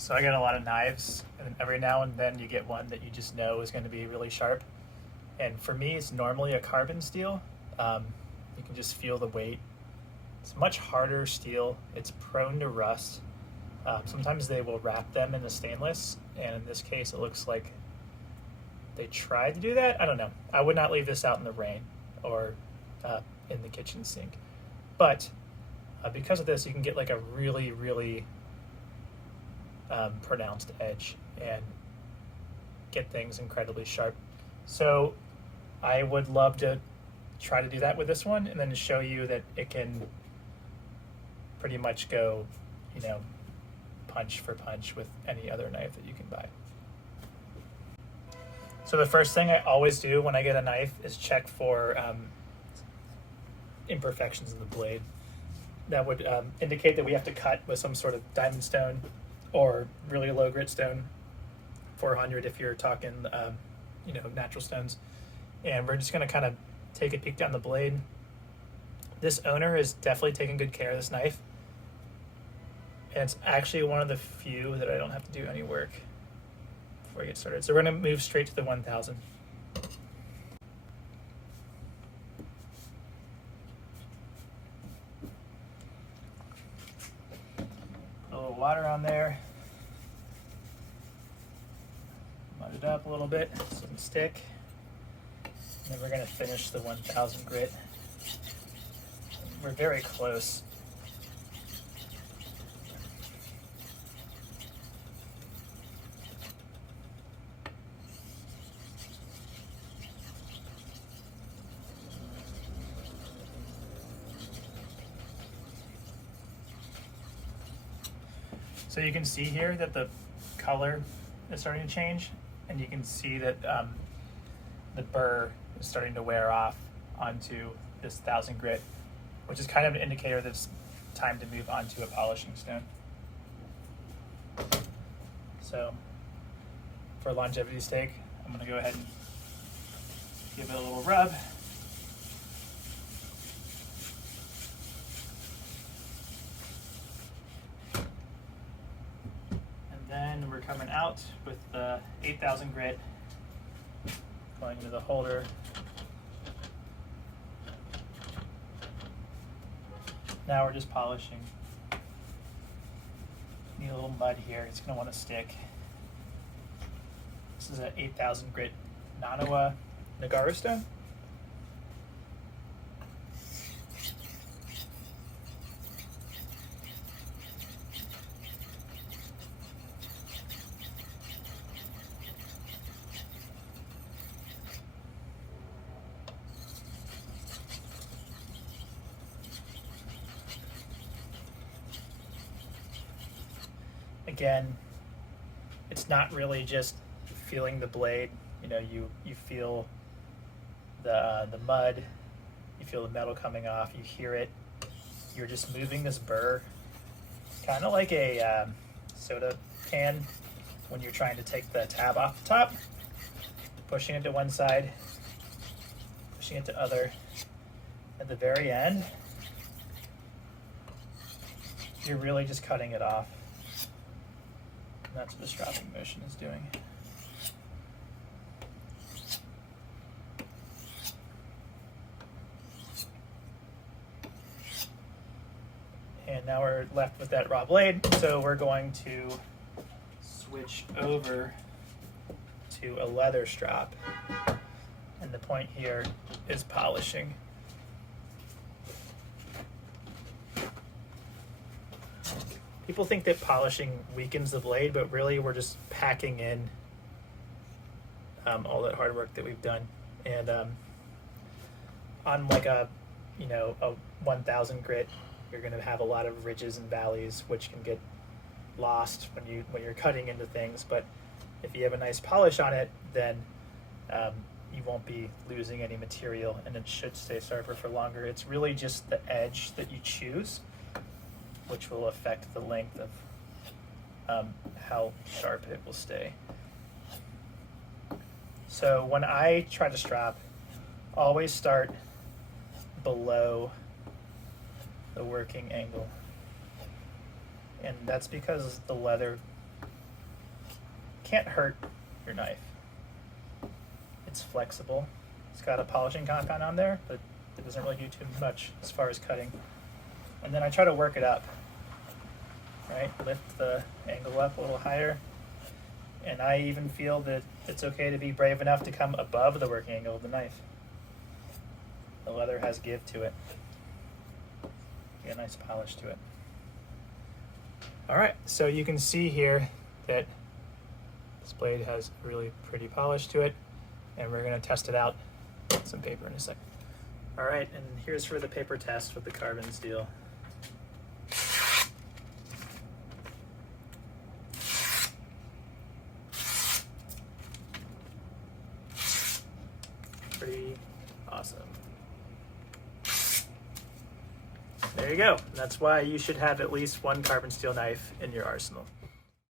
So I get a lot of knives, and every now and then you get one that you just know is going to be really sharp. And for me, it's normally a carbon steel. You can just feel the weight. It's much harder steel. It's prone to rust. Sometimes they will wrap them in the stainless, and in this case, it looks like they tried to do that. I don't know. I would not leave this out in the rain or in the kitchen sink. But because of this, you can get like a really, really pronounced edge and get things incredibly sharp. So I would love to try to do that with this one and then show you that it can pretty much go, you know, punch for punch with any other knife that you can buy. So the first thing I always do when I get a knife is check for imperfections in the blade. That would indicate that we have to cut with some sort of diamond stone or really low grit stone, 400 if you're talking, you know, natural stones. And we're just going to kind of take a peek down the blade. This owner is definitely taking good care of this knife. And it's actually one of the few that I don't have to do any work before I get started. So we're going to move straight to the 1000. Put a little water on there. Mud it up a little bit so it can stick. And then we're going to finish the 1000 grit. We're very close. So you can see here that the color is starting to change, and you can see that the burr is starting to wear off onto this 1000 grit, which is kind of an indicator that it's time to move on to a polishing stone. So for longevity's sake, I'm going to go ahead and give it a little rub. Then we're coming out with the 8000 grit, going into the holder. Now we're just polishing. Need a little mud here, it's going to want to stick. This is an 8000 grit Nanawa Nagara stone. Again, it's not really just feeling the blade. You know, you feel the mud, you feel the metal coming off, you hear it. You're just moving this burr, kind of like a soda can when you're trying to take the tab off the top, pushing it to one side, pushing it to other. At the very end, you're really just cutting it off. And that's what the stropping motion is doing. And now we're left with that raw blade, so we're going to switch over to a leather strap. And the point here is polishing. People think that polishing weakens the blade, but really we're just packing in all that hard work that we've done. And on like a 1000 grit, you're going to have a lot of ridges and valleys, which can get lost when you're cutting into things. But if you have a nice polish on it, then you won't be losing any material, and it should stay sharper for longer. It's really just the edge that you choose, which will affect the length of how sharp it will stay. So when I try to strap, always start below the working angle. And that's because the leather can't hurt your knife. It's flexible. It's got a polishing compound on there, but it doesn't really do too much as far as cutting. And then I try to work it up, right? Lift the angle up a little higher. And I even feel that it's okay to be brave enough to come above the working angle of the knife. The leather has give to it. Get a nice polish to it. All right, so you can see here that this blade has a really pretty polish to it, and we're gonna test it out with some paper in a second. All right, and here's for the paper test with the carbon steel. Pretty awesome. There you go. That's why you should have at least one carbon steel knife in your arsenal.